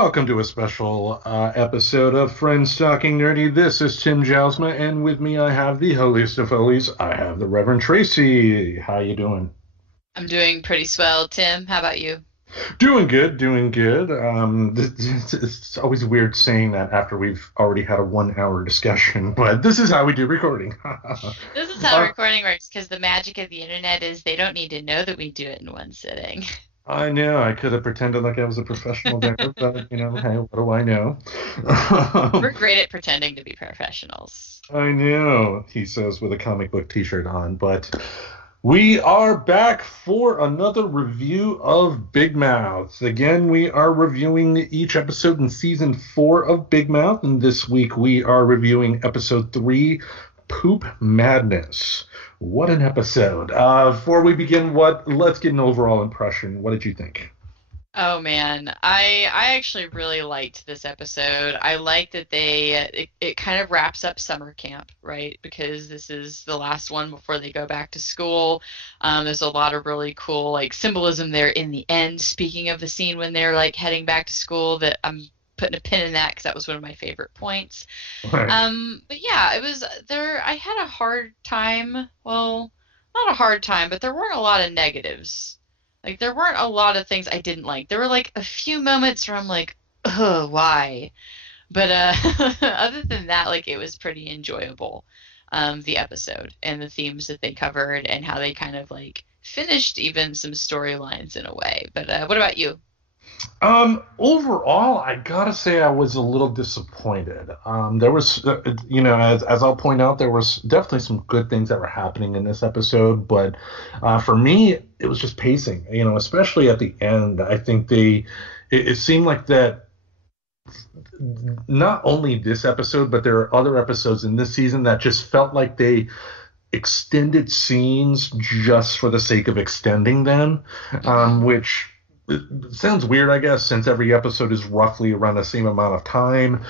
Welcome to a special episode of Friends Talking Nerdy. This is Tim Jousma, and with me I have the holiest of holies. I have the Reverend Tracy. How you doing? I'm doing pretty swell, Tim. How about you? Doing good, doing good. It's always weird saying that after we've already had a 1 hour discussion, but this is how we do recording. This is how recording works because the magic of the internet is they don't need to know that we do it in one sitting. I know I could have pretended like I was a professional there, but hey, what do I know? We're great at pretending to be professionals. I know, he says with a comic book t-shirt on, but we are back for another review of Big Mouth. Again, we are reviewing each episode in season 4 of Big Mouth, and this week we are reviewing episode 3, Poop Madness. What an episode. Before we begin, let's get an overall impression. What did you think? Oh man, I actually really liked this episode. I like that it kind of wraps up summer camp, right? Because this is the last one before they go back to school. There's a lot of really cool like symbolism there in the end. Speaking of the scene when they're like heading back to school, that I'm putting a pin in that because that was one of my favorite points. Right. But yeah, it was there. I had a hard time. Well, not a hard time, but there weren't a lot of negatives. Like there weren't a lot of things I didn't like. There were like a few moments where I'm like, ugh, why? But other than that, like it was pretty enjoyable. The episode and the themes that they covered and how they kind of like finished even some storylines in a way. But what about you? Overall, I gotta say I was a little disappointed. There was, as I'll point out, there was definitely some good things that were happening in this episode, but for me, it was just pacing. Especially at the end. I think it seemed like that. Not only this episode, but there are other episodes in this season that just felt like they extended scenes just for the sake of extending them, which it sounds weird, I guess, since every episode is roughly around the same amount of time.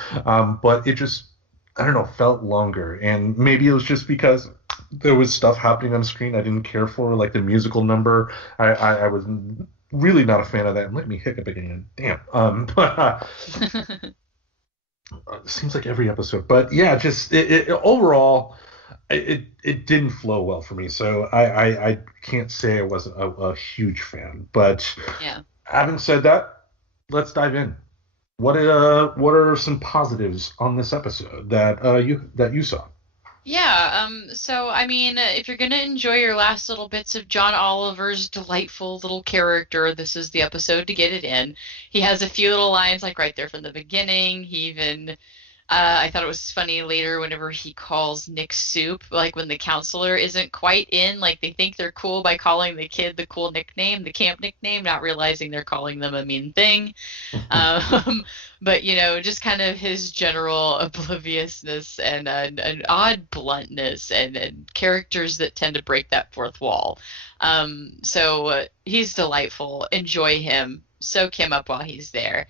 But it just, I don't know, felt longer. And maybe it was just because there was stuff happening on screen I didn't care for, like the musical number. I was really not a fan of that. And let me hiccup again. Damn. But it seems like every episode. But yeah, just overall, it didn't flow well for me. So I can't say I wasn't a huge fan. But Yeah. having said that, let's dive in. What are some positives on this episode that you saw? Yeah, so I mean, if you're gonna enjoy your last little bits of John Oliver's delightful little character, this is the episode to get it in. He has a few little lines like right there from the beginning. He even I thought it was funny later whenever he calls Nick Soup, like when the counselor isn't quite in, like they think they're cool by calling the kid the cool nickname, the camp nickname, not realizing they're calling them a mean thing. But just kind of his general obliviousness and an odd bluntness and characters that tend to break that fourth wall. So he's delightful. Enjoy him. Soak him up while he's there.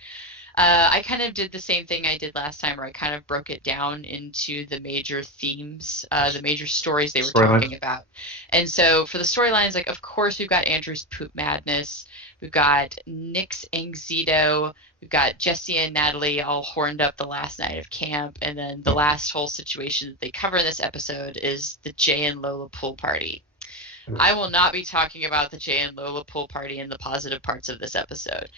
I kind of did the same thing I did last time, where I kind of broke it down into the major themes, the major stories they were Storylines. talking about. And so for the storylines, like, of course, we've got Andrew's poop madness. We've got Nick's anxieto. We've got Jesse and Natalie all horned up the last night of camp. And then the last whole situation that they cover in this episode is the Jay and Lola pool party. I will not be talking about the Jay and Lola pool party and the positive parts of this episode.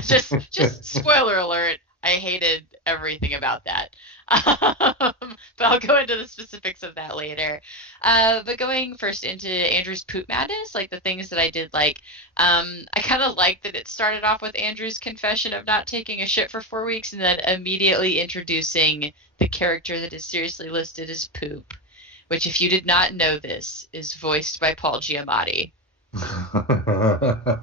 Just spoiler alert. I hated everything about that. But I'll go into the specifics of that later. But going first into Andrew's poop madness, like the things that I did like, I kind of liked that it started off with Andrew's confession of not taking a shit for 4 weeks and then immediately introducing the character that is seriously listed as Poop, which, if you did not know this, is voiced by Paul Giamatti. Yeah,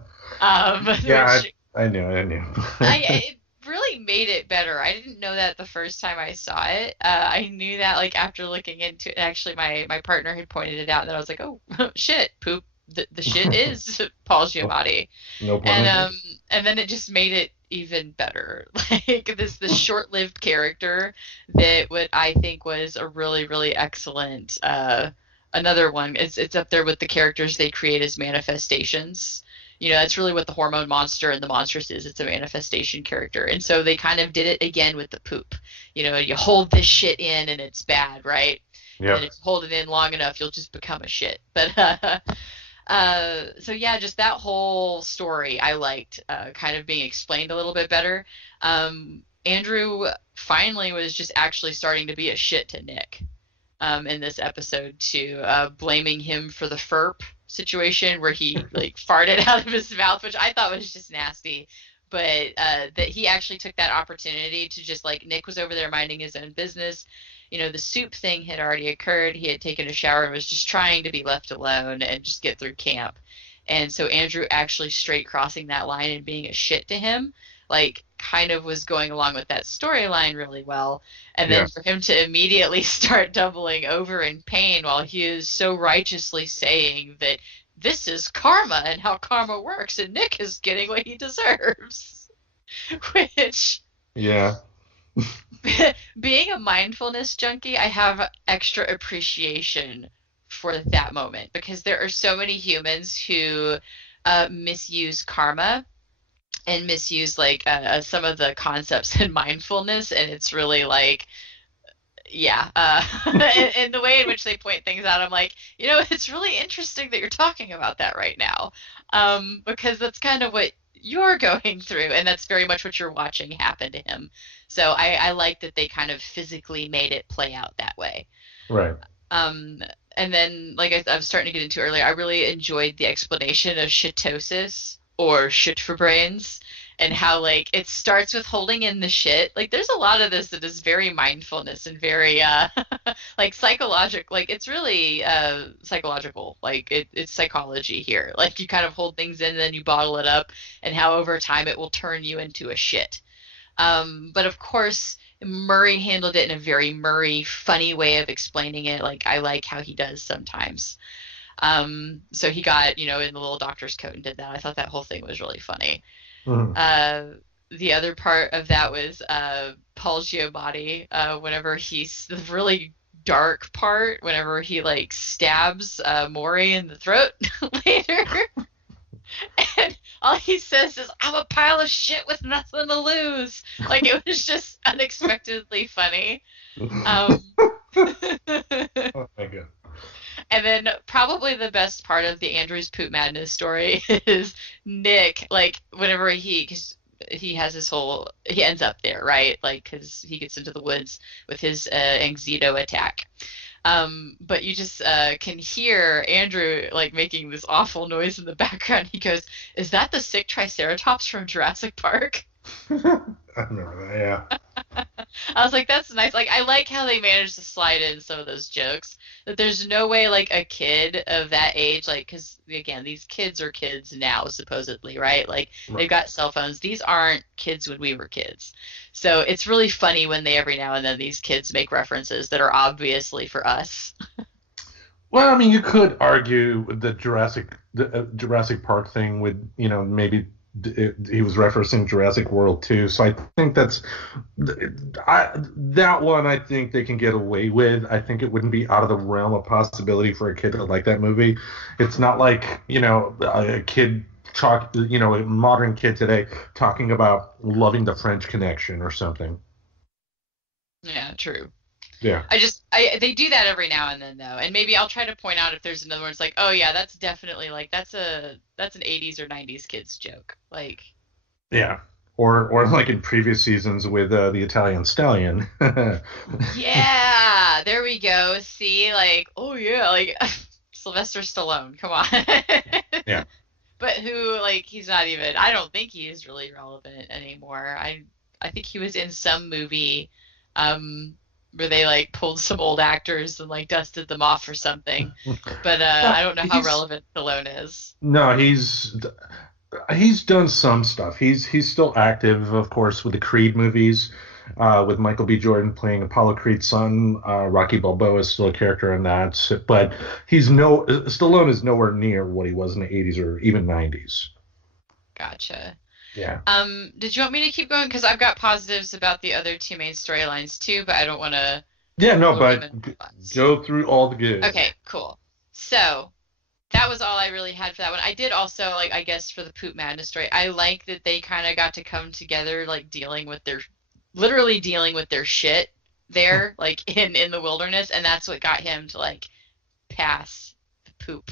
Which I knew. it really made it better. I didn't know that the first time I saw it. I knew that like after looking into it. Actually, my partner had pointed it out, and then I was like, oh shit, Poop. The shit is Paul Giamatti. No pun and intended. and then it just made it even better. Like this short-lived character that what I think was a really really excellent another one. It's up there with the characters they create as manifestations. That's really what the hormone monster and the monstrous is. It's a manifestation character. And so they kind of did it again with the poop. You hold this shit in and it's bad, right? And then Yep. if you hold it in long enough, you'll just become a shit. But so yeah, just that whole story I liked, kind of being explained a little bit better. Andrew finally was just actually starting to be a shit to Nick, in this episode too, blaming him for the FERP situation where he like farted out of his mouth, which I thought was just nasty. But that he actually took that opportunity to just like Nick was over there minding his own business. The soup thing had already occurred. He had taken a shower and was just trying to be left alone and just get through camp. And so Andrew actually straight crossing that line and being a shit to him, like kind of was going along with that storyline really well. And then for him to immediately start doubling over in pain while he is so righteously saying that this is karma and how karma works and Nick is getting what he deserves. Which, Yeah. being a mindfulness junkie, I have extra appreciation for that moment because there are so many humans who misuse karma and misuse like some of the concepts in mindfulness, and it's really like, yeah, and the way in which they point things out, I'm like, it's really interesting that you're talking about that right now, because that's kind of what you're going through, and that's very much what you're watching happen to him. So I like that they kind of physically made it play out that way. Right. And then, like I was starting to get into earlier, I really enjoyed the explanation of shitosis or shit for brains, and how like it starts with holding in the shit. Like there's a lot of this that is very mindfulness and very like psychological. Like it's really psychological. Like it's psychology here. Like you kind of hold things in, and then you bottle it up, and how over time it will turn you into a shit. But of course, Murray handled it in a very Murray funny way of explaining it. Like I like how he does sometimes. So he got, in the little doctor's coat and did that. I thought that whole thing was really funny. Mm-hmm. The other part of that was Paul Giamatti, whenever he's the really dark part, whenever he like stabs Maury in the throat later. And all he says is, "I'm a pile of shit with nothing to lose." Like it was just unexpectedly funny. Oh my God. And then probably the best part of the Andrew's Poop Madness story is Nick, like whenever cause he has he ends up there, right? Like, cause he gets into the woods with his Anxieto attack. But you just can hear Andrew like making this awful noise in the background. He goes, "Is that the sick Triceratops from Jurassic Park?" I remember that, yeah. I was like, that's nice. Like, I like how they managed to slide in some of those jokes. That there's no way, like, a kid of that age, like, because, again, these kids are kids now, supposedly, right? Like, they've got cell phones. These aren't kids when we were kids. So it's really funny when every now and then, these kids make references that are obviously for us. Well, I mean, you could argue the Jurassic Park thing would, maybe he was referencing Jurassic World too. So I think that one I think they can get away with. I think it wouldn't be out of the realm of possibility for a kid to like that movie. It's not like, a kid a modern kid today talking about loving the French Connection or something. Yeah, true. Yeah. They do that every now and then though, and maybe I'll try to point out if there's another one. It's like, oh yeah, that's definitely like that's an 80s or 90s kids joke, like. Yeah, or like in previous seasons with the Italian Stallion. Yeah, there we go. See, like, oh yeah, like Sylvester Stallone. Come on. Yeah. But who, like, he's not even. I don't think he is really relevant anymore. I think he was in some movie. Where they like pulled some old actors and like dusted them off or something. But I don't know how relevant Stallone is. No, he's done some stuff. He's still active, of course, with the Creed movies, with Michael B. Jordan playing Apollo Creed's son. Rocky Balboa is still a character in that, but Stallone is nowhere near what he was in the 80s or even 90s. Gotcha. Yeah. Did you want me to keep going? Because I've got positives about the other two main storylines too, but I don't want to. Yeah, no, but go through all the good. Okay, cool. So that was all I really had for that one. I did also like, I guess, for the Poop Madness story, I like that they kind of got to come together, like literally dealing with their shit there, like in the wilderness, and that's what got him to like pass the poop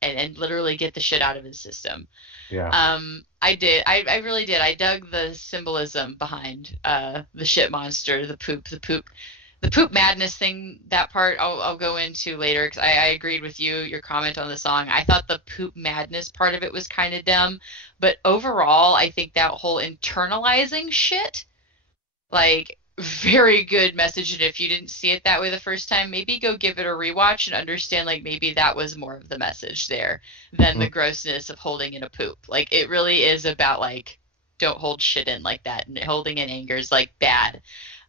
and literally get the shit out of his system. Yeah. I did. I really did. I dug the symbolism behind the shit monster, the poop madness thing. That part I'll go into later because I agreed with you, your comment on the song. I thought the poop madness part of it was kind of dumb, but overall, I think that whole internalizing shit, like, very good message. And if you didn't see it that way the first time, maybe go give it a rewatch and understand, like, maybe that was more of the message there than the grossness of holding in a poop. Like, it really is about, like, don't hold shit in like that, and holding in anger is like bad.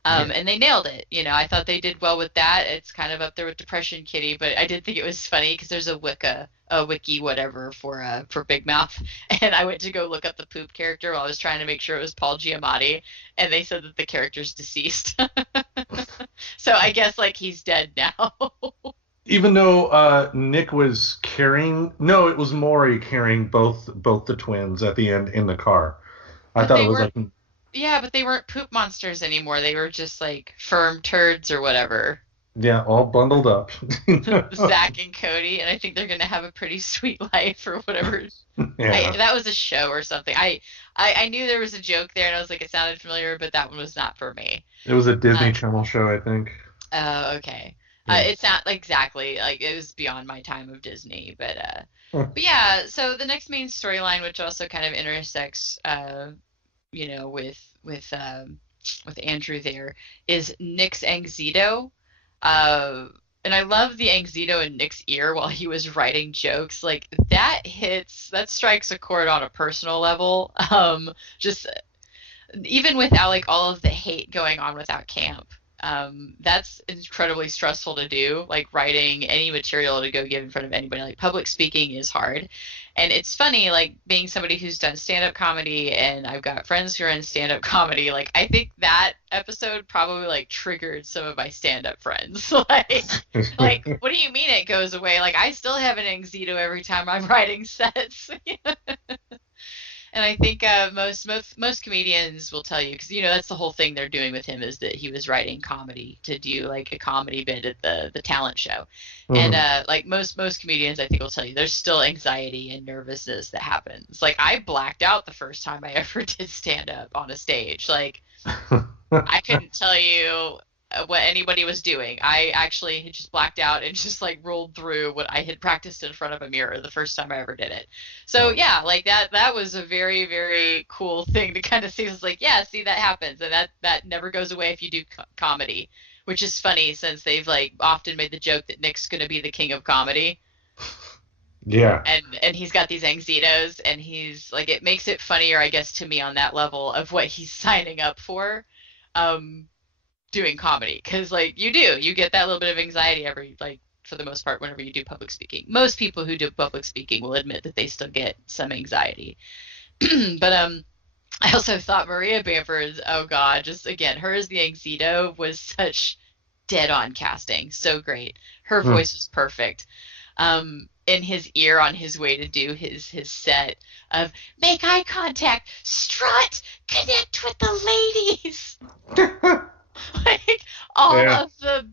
And they nailed it. You know, I thought they did well with that. It's kind of up there with Depression Kitty, but I did think it was funny because there's a wiki, whatever, for Big Mouth, and I went to go look up the poop character while I was trying to make sure it was Paul Giamatti, and they said that the character's deceased. So I guess like he's dead now. Even though Nick was carrying, no, it was Maury carrying both the twins at the end in the car. I But thought they it was weren't. like, Yeah, but they weren't poop monsters anymore. They were just like firm turds or whatever. yeah, all bundled up. Zach and Cody, and I think they're gonna have a pretty sweet life or whatever. Yeah, That was a show or something. I knew there was a joke there, and I was like, it sounded familiar, but that one was not for me. it was a Disney Um, Channel show, I think. oh, okay. Yeah. It's not like exactly like it was beyond my time of Disney, but yeah. So the next main storyline, which also kind of intersects, you know, with Andrew there, is Nick's Anxieto. And I love the Anxieto in Nick's ear while he was writing jokes. Like that strikes a chord on a personal level. Just even without like all of the hate going on without camp. That's incredibly stressful to do, like writing any material to go give in front of anybody. Like public speaking is hard. And it's funny, like being somebody who's done stand-up comedy, and I've got friends who are in stand-up comedy. Like I think that episode probably like triggered some of my stand-up friends. Like, what do you mean it goes away? Like I still have an anxiety every time I'm writing sets. And I think most comedians will tell you, because you know that's the whole thing they're doing with him, is that he was writing comedy to do like a comedy bit at the talent show, and Mhm. like most comedians I think will tell you there's still anxiety and nervousness that happens. Like I blacked out the first time I ever did stand up on a stage. Like I couldn't tell you what anybody was doing. I actually had just blacked out and just like rolled through what I had practiced in front of a mirror the first time I ever did it. So Wow. yeah, like that was a very, very cool thing to kind of see. It's like, yeah, see, that happens, and that never goes away if you do comedy, which is funny since they've like often made the joke that Nick's going to be the king of comedy, Yeah. and he's got these anxietos, and he's like, it makes it funnier, I guess, to me on that level of what he's signing up for. Um, Doing comedy, because like you get that little bit of anxiety every, like, for the most part, whenever you do public speaking. Most people who do public speaking will admit that they still get some anxiety. But I also thought Maria Bamford, oh god, just again, her as the Anxieto was such dead on casting, so great. Her Mm. voice was perfect. In his ear on his way to do his set of make eye contact, strut, connect with the ladies. Like all Yeah. of the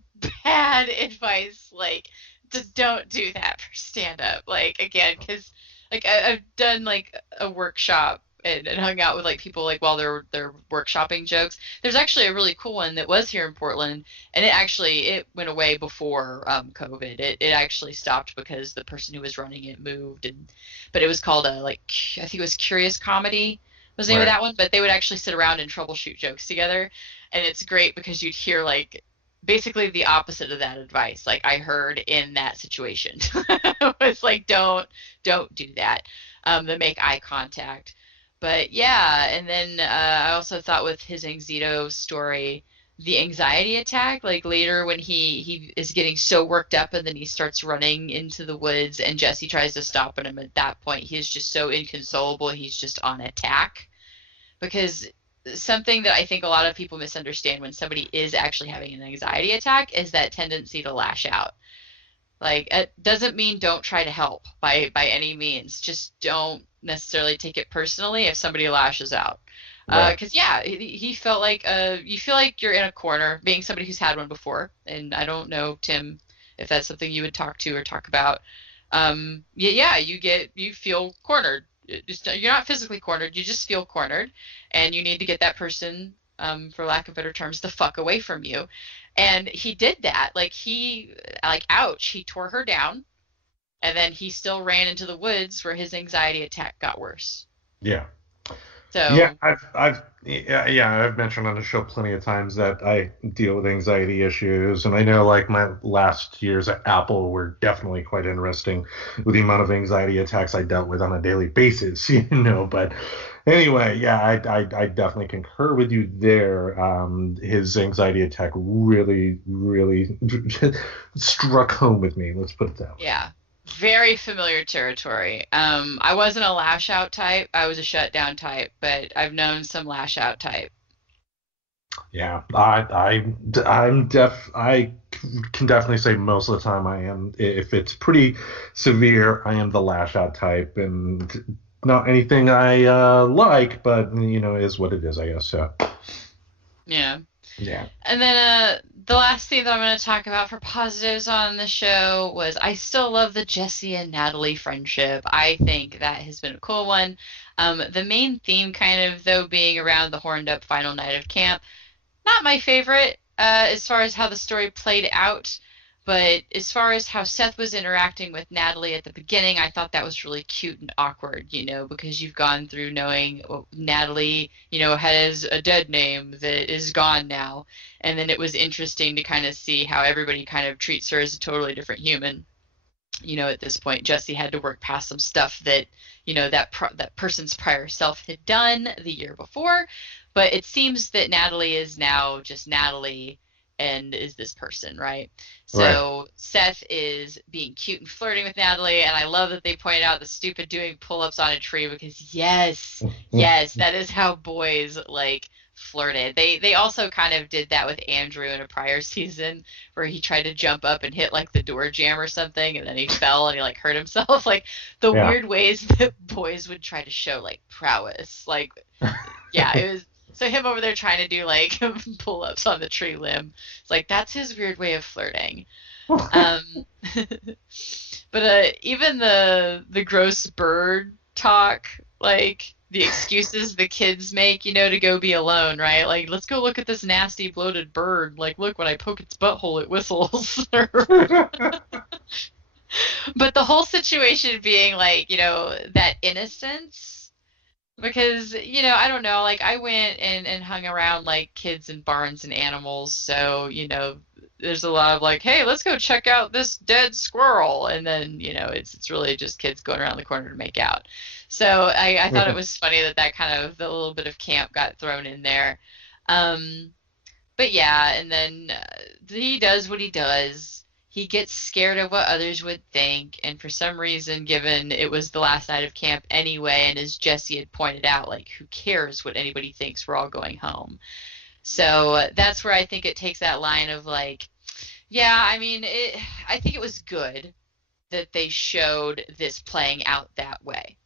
bad advice, like just don't do that for stand up. Like again, because like I've done like a workshop and hung out with like people like while they're workshopping jokes. There's actually a really cool one that was here in Portland, and it went away before COVID. It actually stopped because the person who was running it moved, and but it was called like I think it was Curious Comedy was the name of Right. that one. But they would actually sit around and troubleshoot jokes together, and it's great because you'd hear like basically the opposite of that advice like I heard in that situation. It's like don't do that. The make eye contact. But yeah, and then I also thought with his Anxieto story, the anxiety attack, like later when he is getting so worked up and then he starts running into the woods and Jesse tries to stop him. At that point, he is just so inconsolable. He's just on attack, because something that I think a lot of people misunderstand when somebody is actually having an anxiety attack is that tendency to lash out. Like, it doesn't mean don't try to help by any means. Just don't necessarily take it personally if somebody lashes out. Right. Because yeah, he felt like you feel like you're in a corner, being somebody who's had one before. And I don't know, Tim, if that's something you would talk to or talk about. Yeah, you feel cornered. You're not physically cornered, you just feel cornered, and you need to get that person, for lack of better terms, the fuck away from you. And he did that. Ouch, he tore her down, and then he still ran into the woods where his anxiety attack got worse. Yeah. Yeah, So, I've mentioned on the show plenty of times that I deal with anxiety issues, and I know like my last years at Apple were definitely quite interesting with the amount of anxiety attacks I dealt with on a daily basis, But anyway, yeah, I definitely concur with you there. His anxiety attack really, really struck home with me. Let's put it that way. yeah, very familiar territory. I wasn't a lash out type. I was a shutdown type, but I've known some lash out type. Yeah, I can definitely say most of the time I am. If it's pretty severe, I am the lash out type, and not anything I like, but is what it is, I guess. So Yeah. yeah, And then the last thing that I'm going to talk about for positives on the show was I still love the Jesse and Natalie friendship. I think that has been a cool one. The main theme kind of, though, being around the horned up final night of camp. Not my favorite as far as how the story played out, but as far as how Seth was interacting with Natalie at the beginning, I thought that was really cute and awkward, because you've gone through knowing Natalie, has a dead name that is gone now. And then it was interesting to kind of see how everybody kind of treats her as a totally different human. At this point, Jesse had to work past some stuff that, that person's prior self had done the year before. But it seems that Natalie is now just Natalie and is this person, right? right. So Seth is being cute and flirting with Natalie, and I love that they pointed out the stupid doing pull-ups on a tree because yes, yes, that is how boys like flirted. They also kind of did that with Andrew in a prior season where he tried to jump up and hit like the door jam or something, and then he fell and he like hurt himself. Like the Yeah. weird ways that boys would try to show like prowess. Like yeah, it was so him over there trying to do like pull-ups on the tree limb. It's like that's his weird way of flirting. Um, but even the gross bird talk, like the excuses the kids make, to go be alone, right? Like, let's go look at this nasty bloated bird. Like, look, when I poke its butthole, it whistles. But the whole situation being like, that innocence because I don't know, like I went and hung around like kids and barns and animals, so there's a lot of like, hey, let's go check out this dead squirrel, and then it's really just kids going around the corner to make out. So I thought it was funny that kind of the little bit of camp got thrown in there. um but yeah, and then he does what he does. He gets scared of what others would think, and for some reason, given it was the last night of camp anyway, and as Jesse had pointed out, like, who cares what anybody thinks? We're all going home. So that's where I think it takes that line of like, yeah, I mean, I think it was good that they showed this playing out that way.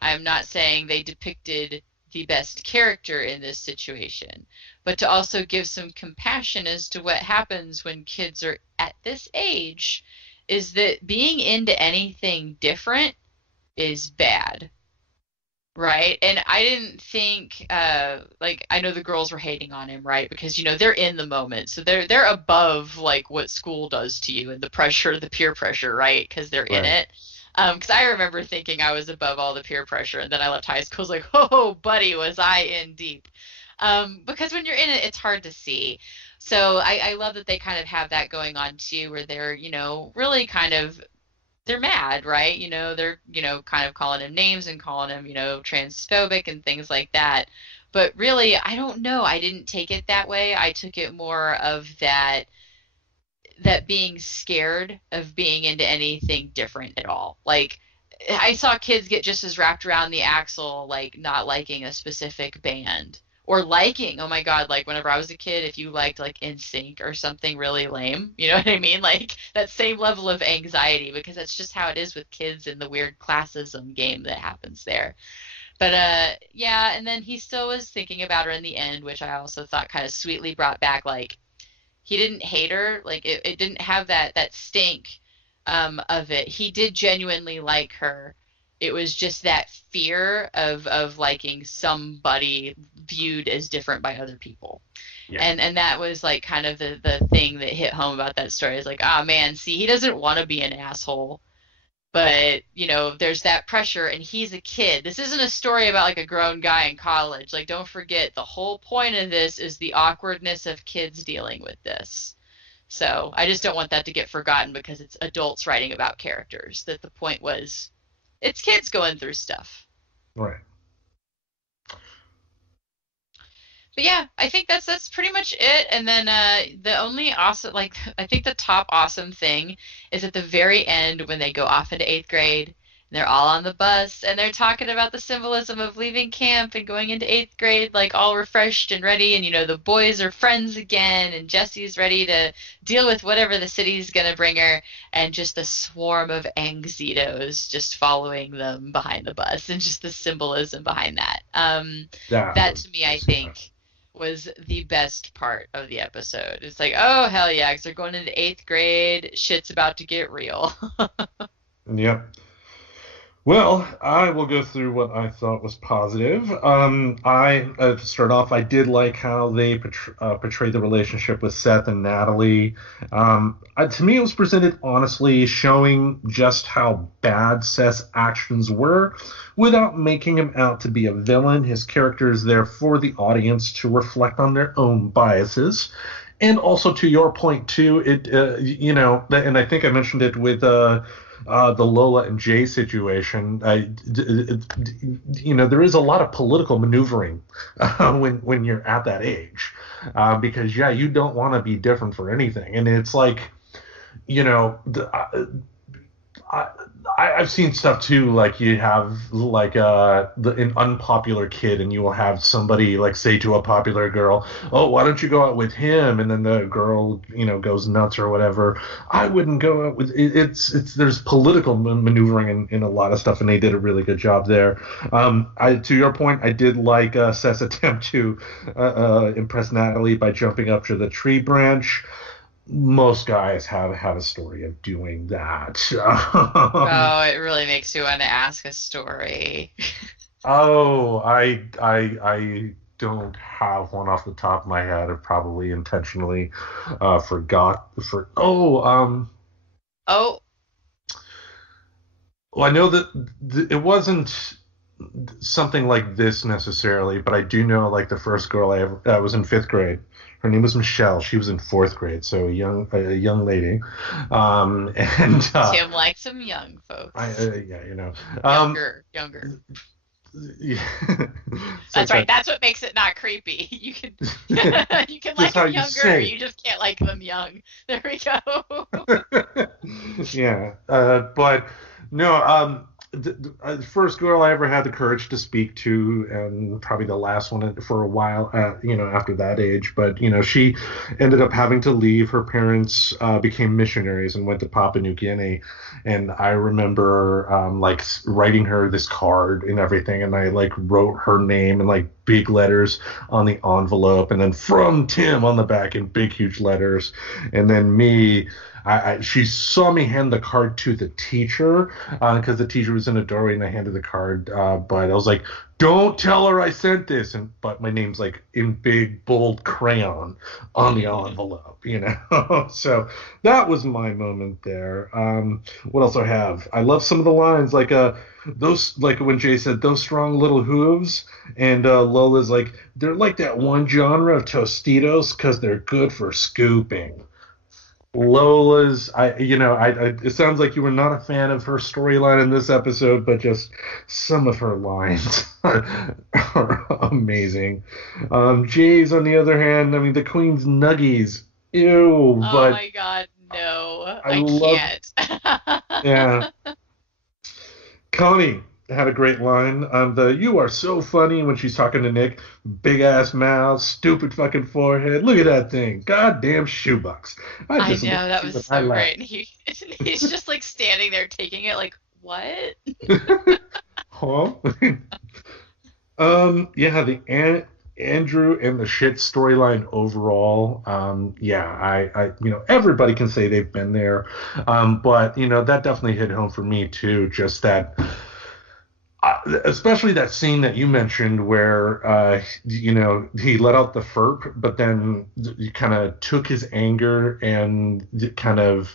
I'm not saying they depicted the best character in this situation, but to also give some compassion as to what happens when kids are at this age is that being into anything different is bad. Right. And I didn't think like I know the girls were hating on him, right? Because they're in the moment. So they're above like what school does to you and the pressure, the peer pressure, right? Because they're in Right. it. Because I remember thinking I was above all the peer pressure, and then I left high school. I was like, oh, buddy, was I in deep? Because when you're in it, it's hard to see. So I love that they kind of have that going on too, where they're really kind of they're mad, right? They're, kind of calling him names and calling him, transphobic and things like that. But really, I don't know. I didn't take it that way. I took it more of that being scared of being into anything different at all. Like I saw kids get just as wrapped around the axle, like not liking a specific band or liking. Oh my God, like whenever I was a kid, if you liked like NSYNC or something really lame, you know what I mean? Like that same level of anxiety, because that's just how it is with kids in the weird classism game that happens there. But yeah, and then he still was thinking about her in the end, which I also thought kind of sweetly brought back like he didn't hate her, like it didn't have that stink of it. He did genuinely like her. It was just that fear of liking somebody viewed as different by other people. Yeah. And that was like kind of the thing that hit home about that story is like, oh man, see, he doesn't want to be an asshole, but you know there's that pressure and he's a kid. This isn't a story about like a grown guy in college. Like don't forget the whole point of this is the awkwardness of kids dealing with this. So I just don't want that to get forgotten because it's adults writing about characters, that the point was it's kids going through stuff. Right. But yeah, I think that's pretty much it. And then the only awesome, like I think the top awesome thing is at the very end when they go off into eighth grade and they're all on the bus and they're talking about the symbolism of leaving camp and going into eighth grade like all refreshed and ready, and you know the boys are friends again and Jessie's ready to deal with whatever the city's gonna bring her, and just the swarm of Angzitos just following them behind the bus and just the symbolism behind that. That to me I think was the best part of the episode. It's like, oh hell yeah, because they're going into eighth grade. Shit's about to get real. Yep. Well, I will go through what I thought was positive. To start off, I did like how they portrayed the relationship with Seth and Natalie. To me, it was presented honestly, showing just how bad Seth's actions were without making him out to be a villain. His character is there for the audience to reflect on their own biases. And also to your point, too, and I think I mentioned it with the Lola and Jay situation. There is a lot of political maneuvering when you're at that age, because yeah, you don't want to be different for anything, and it's like, I've seen stuff too, like you have like an unpopular kid, and you will have somebody like say to a popular girl, "Oh, why don't you go out with him?" And then the girl, goes nuts or whatever. I wouldn't go out with it's there's political maneuvering in a lot of stuff, and they did a really good job there. To your point, I did like Seth's attempt to impress Natalie by jumping up to the tree branch. Most guys have a story of doing that. Oh, it really makes you want to ask a story. Oh, I don't have one off the top of my head. I've probably intentionally forgot for. Oh, Well, I know that it wasn't something like this necessarily, but I do know like the first girl I was in fifth grade. Her name was Michelle. She was in fourth grade, so a young lady. And Tim likes some young folks. Younger. Yeah. That's right. That's what makes it not creepy. You can you can like them younger. You just can't like them young. There we go. Yeah, but no. The first girl I ever had the courage to speak to, and probably the last one for a while, after that age. But, she ended up having to leave. Her parents became missionaries and went to Papua New Guinea. And I remember, writing her this card and everything. And I, wrote her name in, big letters on the envelope. And then from Tim on the back in big, huge letters. And then me... she saw me hand the card to the teacher because the teacher was in a doorway, and I handed the card. But I was like, "Don't tell her I sent this." But my name's in big bold crayon on the envelope, So that was my moment there. What else do I have? I love some of the lines, those, when Jay said those strong little hooves, and Lola's like, they're like that one genre of Tostitos because they're good for scooping. Lola's, it sounds like you were not a fan of her storyline in this episode, but just some of her lines are amazing. Jay's, on the other hand, the Queen's nuggies, ew. Oh but my God, no, I can't. Yeah. Connie, had a great line on the "You are so funny" when she's talking to Nick. Big ass mouth, stupid fucking forehead. Look at that thing. Goddamn shoebox. I I just love know, that you was when I so laugh. great. And he's just like standing there taking it like, what? Huh? Yeah, Andrew and the shit storyline overall. Yeah, everybody can say they've been there. But that definitely hit home for me too. Just that especially that scene that you mentioned where he let out the FERP, but then he kind of took his anger and kind of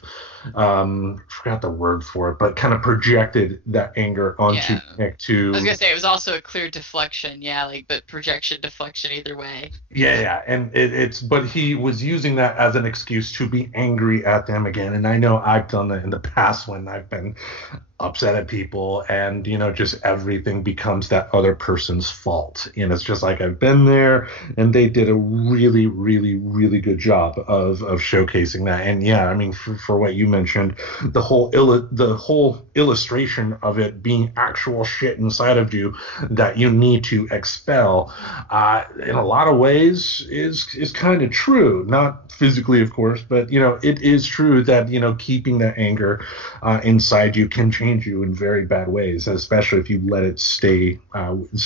forgot the word for it, but kind of projected that anger onto Yeah. Nick I was to. gonna say it was also a clear deflection, yeah, like but projection deflection either way. Yeah, yeah, and but he was using that as an excuse to be angry at them again. And I know I've done that in the past when I've been upset at people, and just everything becomes that other person's fault. And it's just like I've been there, and they did a really, really, really good job of showcasing that. And yeah, I mean, for what you mentioned, the whole illustration of it being actual shit inside of you that you need to expel, in a lot of ways is kind of true. Not physically, of course, but it is true that keeping that anger inside you can change you in very bad ways, especially if you let it stay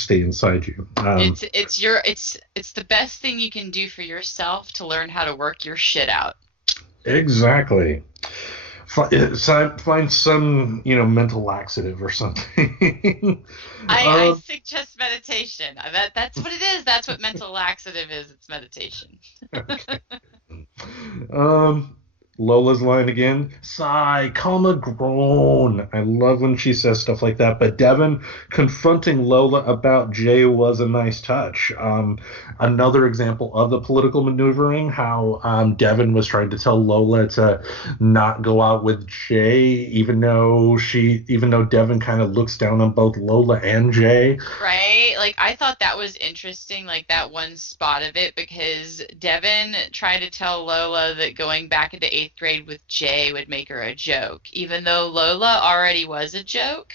inside you. It's the best thing you can do for yourself to learn how to work your shit out. Exactly. Find some mental laxative or something. I suggest meditation. That's what it is. That's what mental laxative is. It's meditation. Okay. Um, Lola's line again. Sigh, calm a groan. I love when she says stuff like that. But Devin confronting Lola about Jay was a nice touch. Another example of the political maneuvering, how Devin was trying to tell Lola to not go out with Jay, even though Devin kind of looks down on both Lola and Jay. Right? Like I thought that was interesting, like that one spot of it, because Devin tried to tell Lola that going back into eighth grade with Jay would make her a joke, even though Lola already was a joke.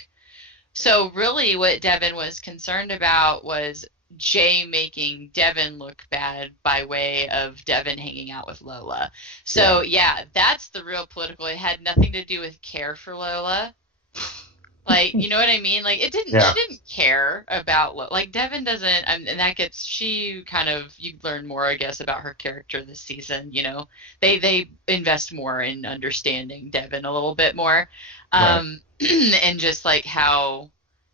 So really what Devin was concerned about was Jay making Devin look bad by way of Devin hanging out with Lola. Yeah. So yeah, that's the real political. It had nothing to do with care for Lola. Like, you know what I mean? Like, she Yeah. didn't care about, like, Devin doesn't, and that gets, you learn more, I guess, about her character this season, They invest more in understanding Devin a little bit more, Right. and just, like, how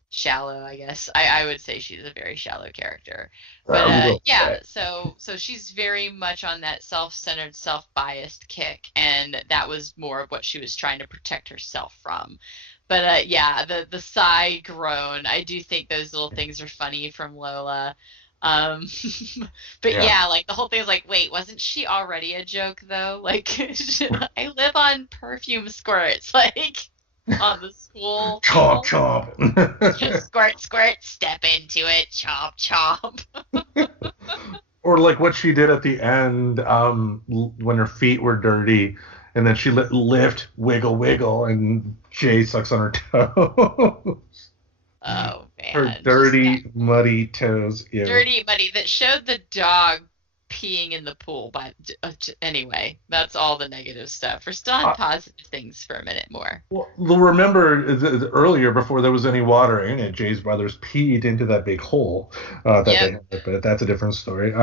shallow, I guess. I would say she's a very shallow character. But, A little yeah, bit. so she's very much on that self-centered, self-biased kick, and that was more of what she was trying to protect herself from. But yeah, the sigh groan. I do think those little things are funny from Lola. Um, but Yeah. yeah, like the whole thing is like, wait, wasn't she already a joke though? Like, I live on perfume squirts, like on the school Chomp table. chomp. Just squirt, squirt, step into it, chomp, chomp. Or like what she did at the end, when her feet were dirty, and then she lift, wiggle, wiggle, and Jay sucks on her toe. Oh Her man, just that dirty, muddy toes. Ew. dirty, muddy that showed the dog peeing in the pool. But anyway, that's all the negative stuff. We're still on Uh, positive things for a minute more. well, remember earlier, before there was any water in it, Jay's brothers peed into that big hole that they Yep. had. But that's a different story.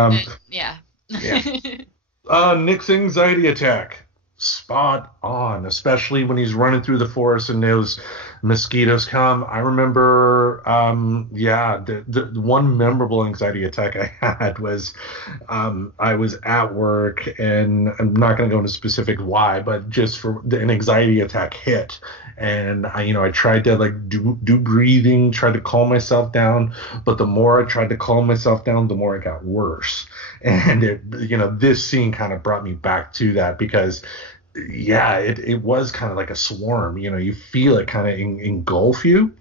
Yeah. Yeah. Nick's anxiety attack. Spot on, especially when he's running through the forest and those mosquitoes come. I remember, yeah, the one memorable anxiety attack I had was I was at work, and I'm not going to go into specific why, but just for an anxiety attack hit. And I tried to like do breathing, tried to calm myself down, but the more I tried to calm myself down, the more it got worse. And this scene kind of brought me back to that because yeah, it was kind of like a swarm. You feel it kind of engulf you,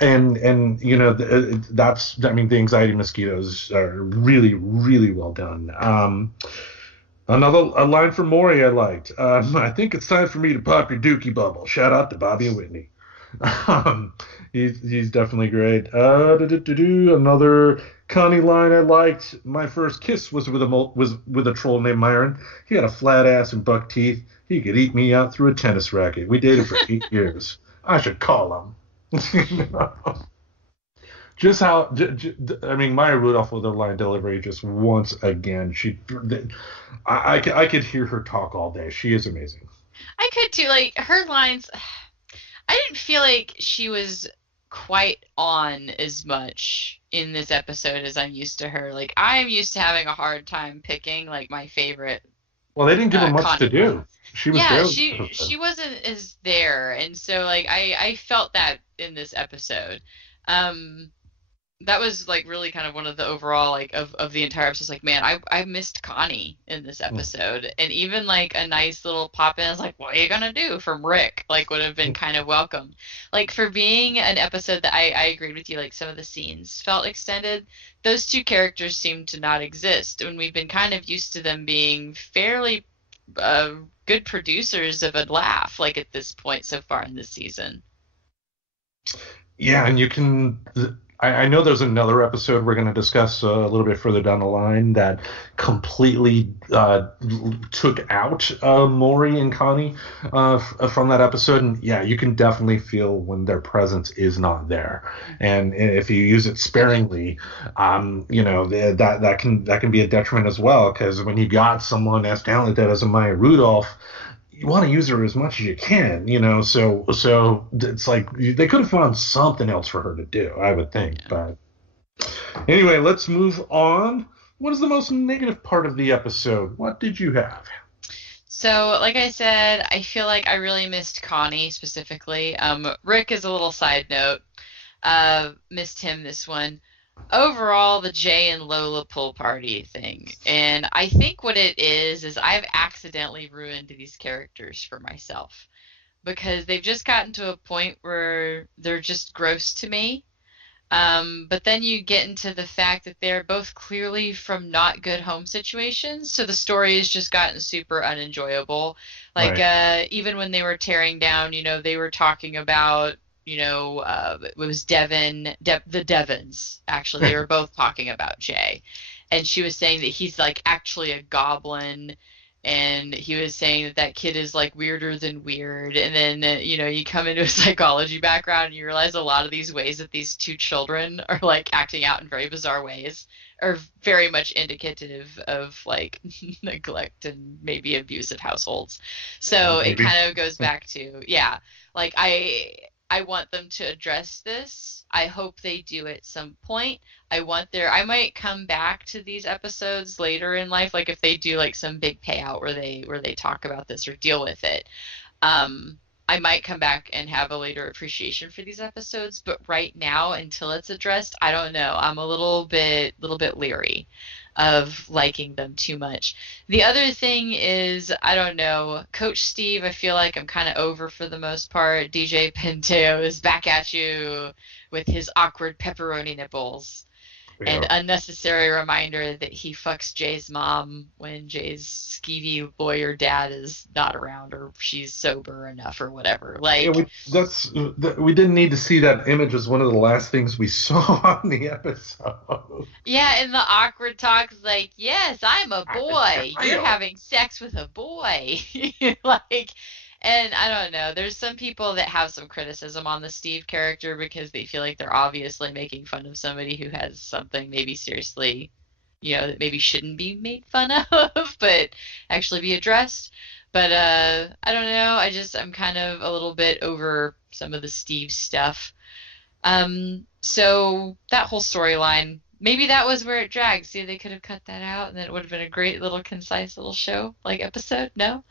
and that's, I mean, the anxiety mosquitoes are really, really well done. A line from Maury I liked. I think it's time for me to pop your dookie bubble. Shout out to Bobby and Whitney. Um, he's definitely great. Another Connie line I liked. My first kiss was with a troll named Myron. He had a flat ass and buck teeth. He could eat me out through a tennis racket. We dated for 8 years. I should call him. Just how I mean, Maya Rudolph with her line delivery just once again. I could hear her talk all day. She is amazing. I could too. Like her lines, I didn't feel like she was quite on as much in this episode as I'm used to her. Like I'm used to having a hard time picking like my favorite Well, they didn't give her much to Connie do. lines. She was Yeah, barely. she wasn't as there, and so like I felt that in this episode. Um, that was like really kind of one of the overall like of the entire episode. Like, man, I missed Connie in this episode, and even like a nice little pop in. I was like, what are you gonna do from Rick? Like, would have been kind of welcome. Like for being an episode that I agreed with you. Like some of the scenes felt extended. Those two characters seem to not exist, and we've been kind of used to them being fairly good producers of a laugh. Like at this point so far in this season. Yeah, and you can. I know there's another episode we're going to discuss a little bit further down the line that completely took out Maury and Connie from that episode. And yeah, you can definitely feel when their presence is not there. And if you use it sparingly, that can be a detriment as well. Because when you got someone as talented as a Maya Rudolph, you want to use her as much as you can, so it's like they could have found something else for her to do, I would think. But anyway, let's move on. What is the most negative part of the episode? What did you have? So, like I said, I feel like I really missed Connie specifically. Rick is a little side note. Missed him this one. Overall, the Jay and Lola pool party thing. And I think what it is I've accidentally ruined these characters for myself because they've just gotten to a point where they're just gross to me. But then you get into the fact that they're both clearly from not good home situations, so the story has just gotten super unenjoyable. Like, Right. even when they were tearing down, they were talking about, it was the Devons, actually. They were both talking about Jay. And she was saying that he's, like, actually a goblin, and he was saying that that kid is like weirder than weird. And then you come into a psychology background and you realize a lot of these ways that these two children are like acting out in very bizarre ways are very much indicative of like neglect and maybe abusive households. So it Maybe. kind of goes back to, yeah, like I want them to address this. I hope they do at some point. I might come back to these episodes later in life, like if they do like some big payout where they talk about this or deal with it. Um, I might come back and have a later appreciation for these episodes, but right now, until it's addressed, I don't know. I'm a little bit leery of liking them too much. The other thing is, I don't know, Coach Steve, I feel like I'm kind of over for the most part. DJ Pinto is back at you with his awkward pepperoni nipples. An Yeah. unnecessary reminder that he fucks Jay's mom when Jay's skeevy lawyer dad is not around or she's sober enough or whatever. Yeah, Like, we didn't need to see that image as one of the last things we saw on the episode. yeah, and the awkward talk is like, yes, I'm a I think you're boy. You're real. having sex with a boy. Like, and I don't know. There's some people that have some criticism on the Steve character because they feel like they're obviously making fun of somebody who has something maybe seriously, that maybe shouldn't be made fun of, but actually be addressed. But I don't know. I'm kind of a little bit over some of the Steve stuff. So that whole storyline, maybe that was where it dragged. See, they could have cut that out, and then it would have been a great little concise little show, like episode. No,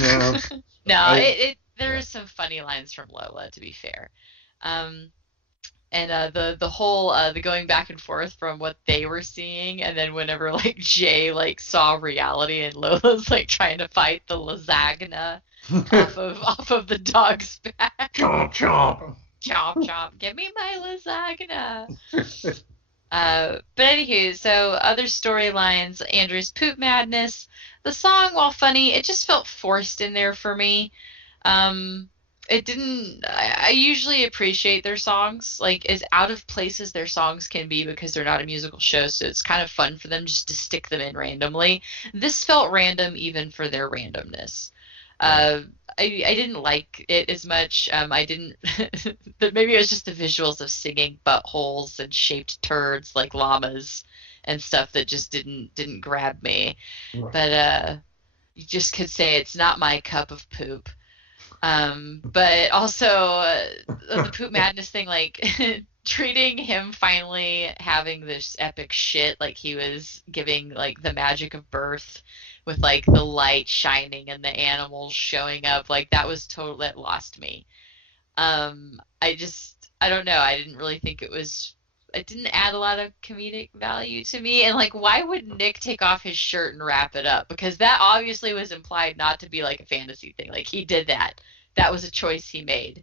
Yeah, no. I It there yeah. are some funny lines from Lola, to be fair. Um, and the whole the going back and forth from what they were seeing, and then whenever like Jay like saw reality, and Lola's like trying to fight the lasagna off of the dog's back. Chomp chomp. Chomp chomp, give me my lasagna. But anywho, so other storylines, Andrew's poop madness. The song, while funny, it just felt forced in there for me. Um, it didn't. I usually appreciate their songs, like as out of place as their songs can be because they're not a musical show, so it's kind of fun for them just to stick them in randomly. This felt random even for their randomness. Yeah. Uh, I didn't like it as much. I didn't. But maybe it was just the visuals of singing buttholes and shaped turds like llamas and stuff that just didn't grab me. Right. But you just could say it's not my cup of poop. But also the poop madness thing, like treating him finally having this epic shit, like he was giving like the magic of birth with like the light shining and the animals showing up, like that was totally that lost me. I don't know. I didn't really think it didn't add a lot of comedic value to me. And like, why would Nick take off his shirt and wrap it up? Because that obviously was implied not to be like a fantasy thing. Like he did that. That was a choice he made.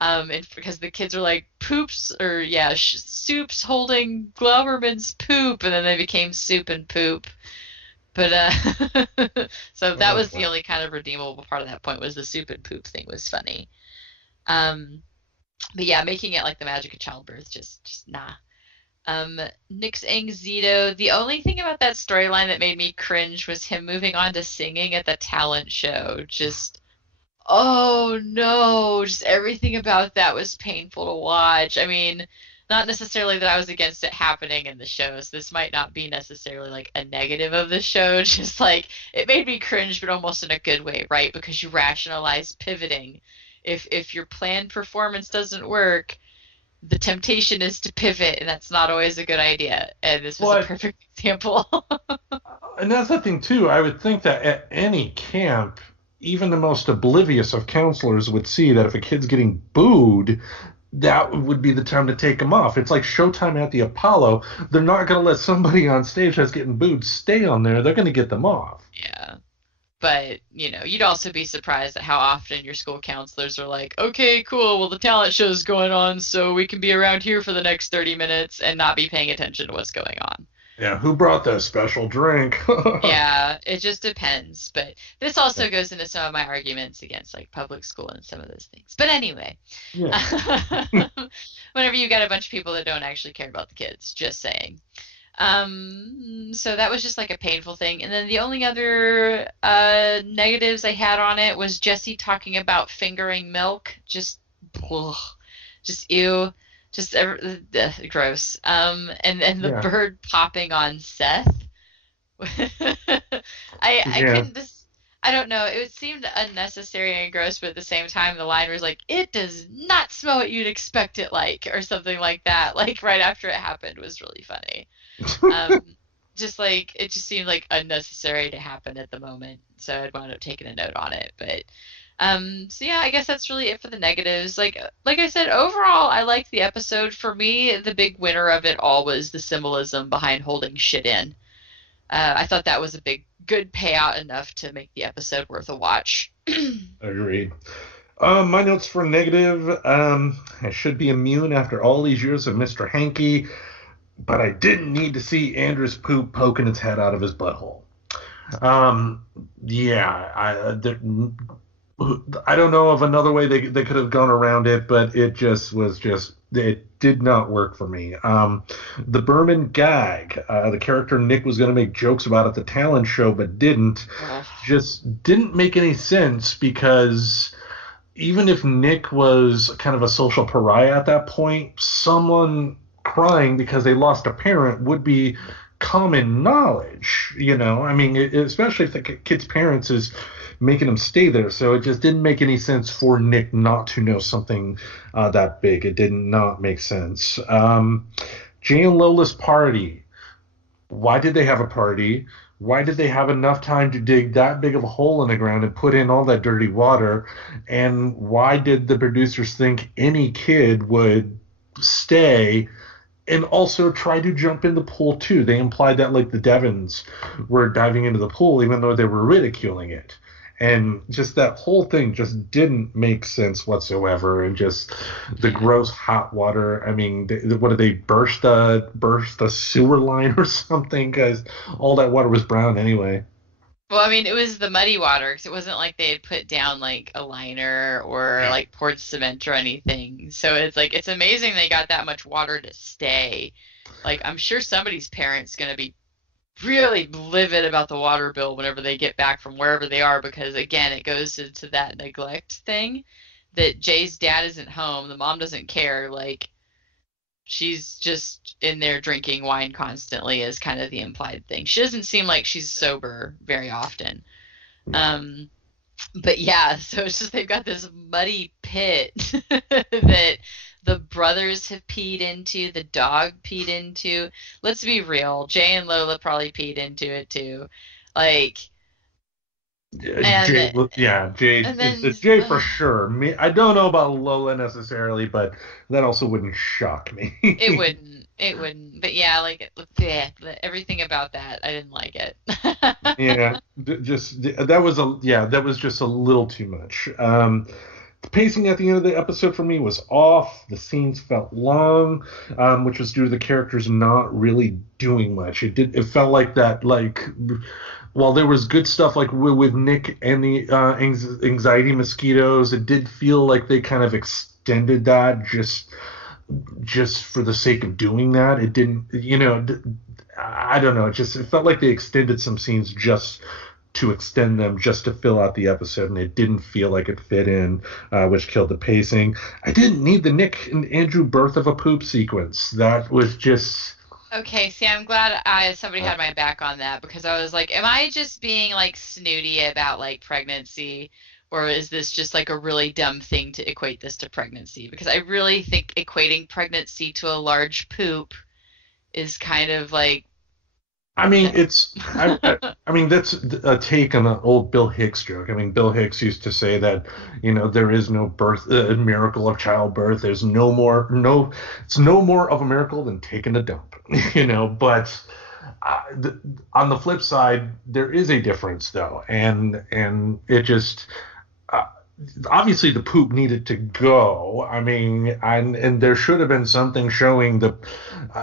And because the kids are like poops or yeah, soups holding Gloverman's poop, and then they became soup and poop. But so that Oh was boy. the only kind of redeemable part of that point was the soup and poop thing was funny. Um, but yeah, making it like the magic of childbirth, just nah. Nick's Anxieto. The only thing about that storyline that made me cringe was him moving on to singing at the talent show. Just, oh no, just everything about that was painful to watch. I mean, not necessarily that I was against it happening in the shows. This might not be necessarily like a negative of the show. Just like it made me cringe, but almost in a good way, right? Because you rationalize pivoting. If your planned performance doesn't work, the temptation is to pivot, and that's not always a good idea. And this was a But perfect example. and that's the thing too. I would think that at any camp, even the most oblivious of counselors would see that if a kid's getting booed, that would be the time to take him off. It's like Showtime at the Apollo. They're not going to let somebody on stage that's getting booed stay on there. They're going to get them off. Yeah. But, you'd also be surprised at how often your school counselors are like, okay, cool, well, the talent show's going on, so we can be around here for the next 30 minutes and not be paying attention to what's going on. Yeah, who brought that special drink? Yeah, it just depends. But this also goes into some of my arguments against like public school and some of those things. But anyway, Yeah. whenever you got a bunch of people that don't actually care about the kids, just saying. So that was just like a painful thing. And then the only other negatives I had on it was Jesse talking about fingering milk. Ugh, just ew, gross. And the Yeah. bird popping on Seth. I Yeah. couldn't just I don't know. It seemed unnecessary and gross, but at the same time, the line was like, "It does not smell what you'd expect it like," or something like that. Like right after it happened was really funny. Um, just like it just seemed like unnecessary to happen at the moment, so I'd wound up taking a note on it. But so yeah, I guess that's really it for the negatives. Like I said, overall, I liked the episode. For me, the big winner of it all was the symbolism behind holding shit in. I thought that was a good payout enough to make the episode worth a watch. Agreed. My notes for negative. I should be immune after all these years of Mr. Hanky, but I didn't need to see Andrew's poop poking its head out of his butthole. Um, yeah, I don't know of another way they could have gone around it, but it did not work for me. The Berman gag, the character Nick was going to make jokes about at the talent show, but didn't, Ugh. just didn't make any sense because even if Nick was kind of a social pariah at that point, someone crying because they lost a parent would be common knowledge, I mean, especially if the kid's parents is making him stay there. So it just didn't make any sense for Nick not to know something that big. It did not make sense. Jay and Lola's party. Why did they have a party? Why did they have enough time to dig that big of a hole in the ground and put in all that dirty water? And why did the producers think any kid would stay and also try to jump in the pool too? They implied that like the Devons were diving into the pool even though they were ridiculing it. And just that whole thing just didn't make sense whatsoever. And just the Yeah. gross hot water. I mean, what did they burst the sewer line or something? Because all that water was brown anyway. Well, I mean, it was the muddy water because it wasn't like they had put down like a liner or like poured cement or anything. So it's like it's amazing they got that much water to stay. Like I'm sure somebody's parents gonna be really livid about the water bill whenever they get back from wherever they are because again it goes to that neglect thing that Jay's dad isn't home, the mom doesn't care, like she's just in there drinking wine constantly is kind of the implied thing. She doesn't seem like she's sober very often. No. Um but yeah, so it's just they've got this muddy pit that the brothers have peed into, the dog peed into. Let's be real, Jay and Lola probably peed into it too. Like, Jay, and yeah, Jay, and then Jay for sure. Me, I don't know about Lola necessarily, but that also wouldn't shock it me. wouldn't, it wouldn't. But yeah, like bleh, everything about that, I didn't like it. Yeah, just that was that was just a little too much. The pacing at the end of the episode for me was off. The scenes felt long, which was due to the characters not really doing much. It felt like that while there was good stuff like with Nick and the anxiety mosquitoes, it did feel like they kind of extended that just for the sake of doing that. It didn't, I don't know. It felt like they extended some scenes just to extend them, just to fill out the episode, and it didn't feel like it fit in, which killed the pacing. I didn't need the Nick and Andrew birth of a poop sequence. That was just. Okay, see, I'm glad somebody had my back on that because I was like, am I just being like snooty about like pregnancy, or is this just like a really dumb thing to equate this to pregnancy? Because I really think equating pregnancy to a large poop is kind of like I mean, no. I mean, that's a take on an old Bill Hicks joke. I mean, Bill Hicks used to say that, there is no birth, miracle of childbirth. There's it's no more of a miracle than taking a dump, but on the flip side, there is a difference though. And it just, uh, obviously the poop needed to go. I mean, and there should have been something showing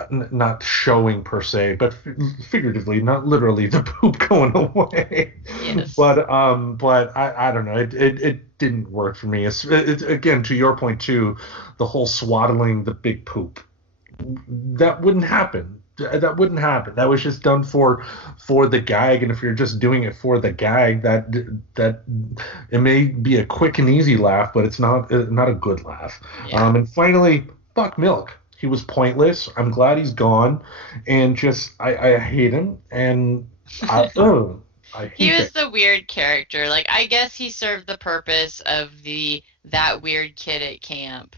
not showing per se, but figuratively, not literally, the poop going away. Yes. But I don't know. It didn't work for me. It's again to your point too, the whole swaddling the big poop. That wouldn't happen. That wouldn't happen. That was just done for the gag, and if you're just doing it for the gag, that it may be a quick and easy laugh, but it's not a good laugh. Yeah. And finally, fuck Milk. He was pointless. I'm glad he's gone, and just I hate him, and I I He hate was that. the weird character. Like I guess he served the purpose of the that weird kid at camp.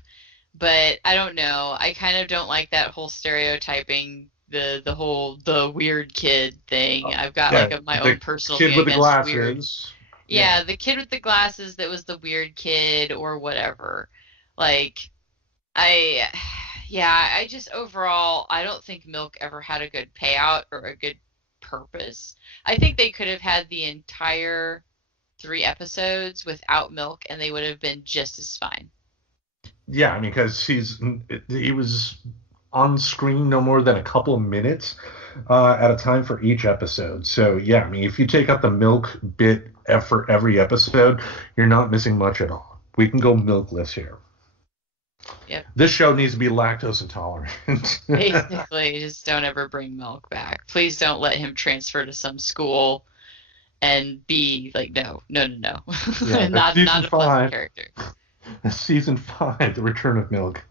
But I don't know. I kind of don't like that whole stereotyping the whole the weird kid thing. I've got Yeah, like my own the personal kid thing with the against weird. glasses. Yeah. Yeah, the kid with the glasses that was the weird kid or whatever. Like I yeah, I just overall I don't think Milk ever had a good payout or a good purpose. I think they could have had the entire 3 episodes without Milk and they would have been just as fine. Yeah, I mean, because he was on screen no more than a couple of minutes at a time for each episode. So yeah, I mean, if you take out the milk bit for every episode, you're not missing much at all. We can go milkless here. Yep. This show needs to be lactose intolerant. Basically, just don't ever bring Milk back. Please don't let him transfer to some school and be like, no, no, no, no. Yeah, that's Not a pleasant character. season five, the return of milk.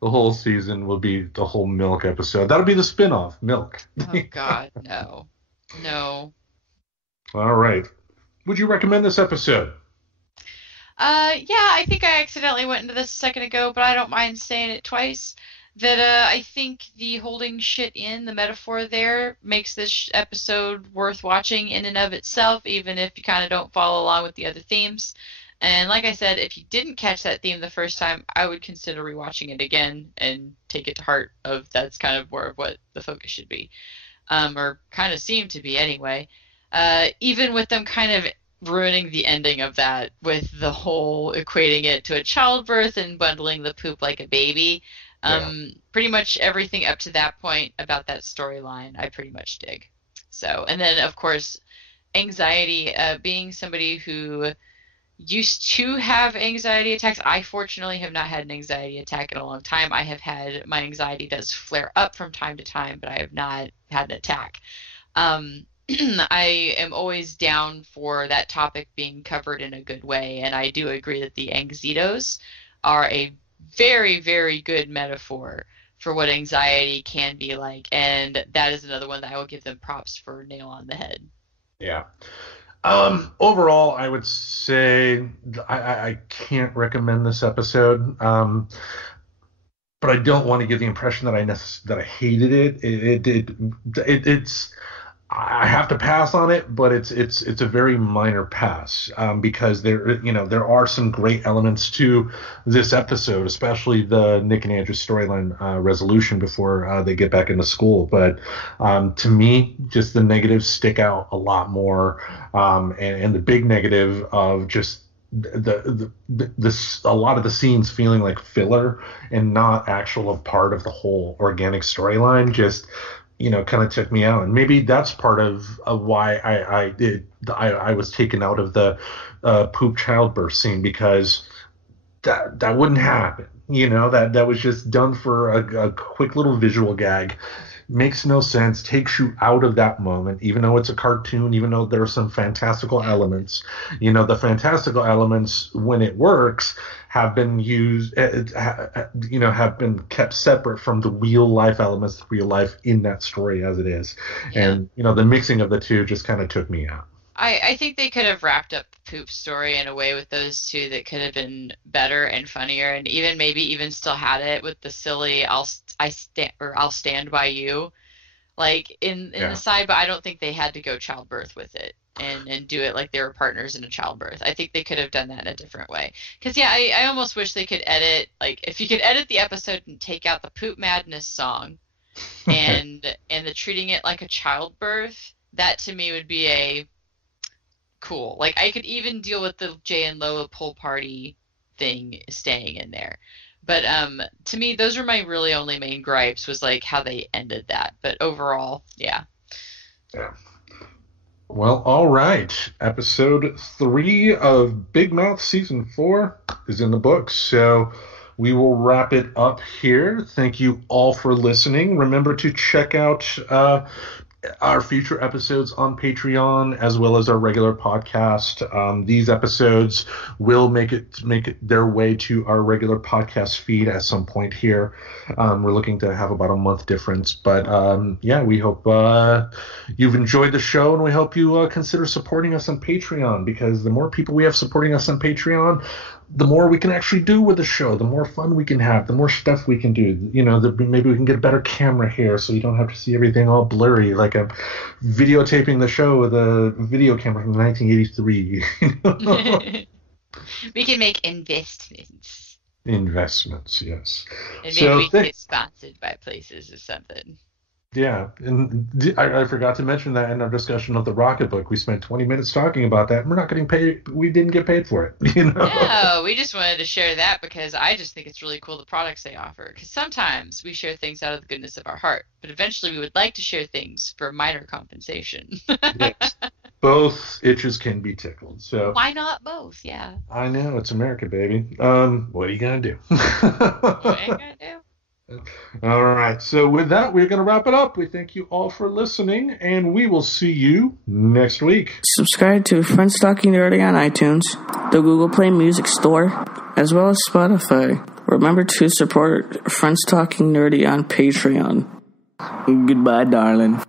The whole season will be the whole milk episode. That'll be the spin-off, Milk. Oh God, no. No. All right. Would you recommend this episode? Yeah, I think I accidentally went into this a second ago, but I don't mind saying it twice. That I think the holding shit in, the metaphor there, makes this episode worth watching in and of itself, even if you kind of don't follow along with the other themes. And like I said, if you didn't catch that theme the first time, I would consider rewatching it again and take it to heart of that's kind of more of what the focus should be, or kind of seemed to be anyway. Even with them kind of ruining the ending of that with the whole equating it to a childbirth and bundling the poop like a baby. Yeah. Pretty much everything up to that point about that storyline, I pretty much dig. So, and then of course, anxiety, being somebody who used to have anxiety attacks. I fortunately have not had an anxiety attack in a long time. I have had, my anxiety does flare up from time to time, but I have not had an attack. I am always down for that topic being covered in a good way, and I do agree that the anxietos are a very, very good metaphor for what anxiety can be like, and that is another one that I will give them props for nail on the head. Yeah. Overall, I would say I can't recommend this episode. But I don't want to give the impression that I hated it. It's I have to pass on it, but it's a very minor pass, because there are some great elements to this episode, especially the Nick and Andrew storyline resolution before they get back into school. But to me, just the negatives stick out a lot more, and the big negative of just a lot of the scenes feeling like filler and not actual part of the whole organic storyline just kind of took me out. And maybe that's part of why I was taken out of the poop childbirth scene, because that wouldn't happen. That was just done for a quick little visual gag. Makes no sense, takes you out of that moment, even though it's a cartoon, even though there are some fantastical elements. The fantastical elements, when it works, have been used, have been kept separate from the real life elements, the real life in that story as it is. Yeah. And, the mixing of the two just kind of took me out. I think they could have wrapped up the poop story in a way with those two that could have been better and funnier, and maybe still had it with the silly I'll stand by you, like in the side. But I don't think they had to go childbirth with it and do it like they were partners in a childbirth. I think they could have done that in a different way. Because I almost wish they could edit, like if you could edit the episode and take out the Poop Madness song and the treating it like a childbirth, that to me would be a cool. Like I could even deal with the Jay and Lola pool party thing staying in there. But to me, those are my really only main gripes, was like how they ended that. But overall, yeah. Yeah. Well, all right. Episode 3 of Big Mouth Season 4 is in the books. So we will wrap it up here. Thank you all for listening. Remember to check out our future episodes on Patreon, as well as our regular podcast. These episodes will make it their way to our regular podcast feed at some point here. We're looking to have about a month difference, but we hope you've enjoyed the show, and we hope you consider supporting us on Patreon, because the more people we have supporting us on Patreon, the more we can actually do with the show, the more fun we can have, the more stuff we can do. Maybe we can get a better camera here, so you don't have to see everything all blurry, like I'm videotaping the show with a video camera from 1983. We can make investments. Investments, yes. And maybe we can get sponsored by places or something. Yeah, and I forgot to mention that in our discussion of the Rocketbook. We spent 20 minutes talking about that, and we're not getting paid. We didn't get paid for it. No, we just wanted to share that because I just think it's really cool, the products they offer. Because sometimes we share things out of the goodness of our heart, but eventually we would like to share things for minor compensation. Yes. Both itches can be tickled. So why not both? Yeah. I know, it's America, baby. What are you gonna do? What are you gonna do? All right, so with that, we're going to wrap it up. We thank you all for listening, and we will see you next week. Subscribe to Friends Talking Nerdy on iTunes, the Google Play Music Store, as well as Spotify. Remember to support Friends Talking Nerdy on Patreon. Goodbye, darling.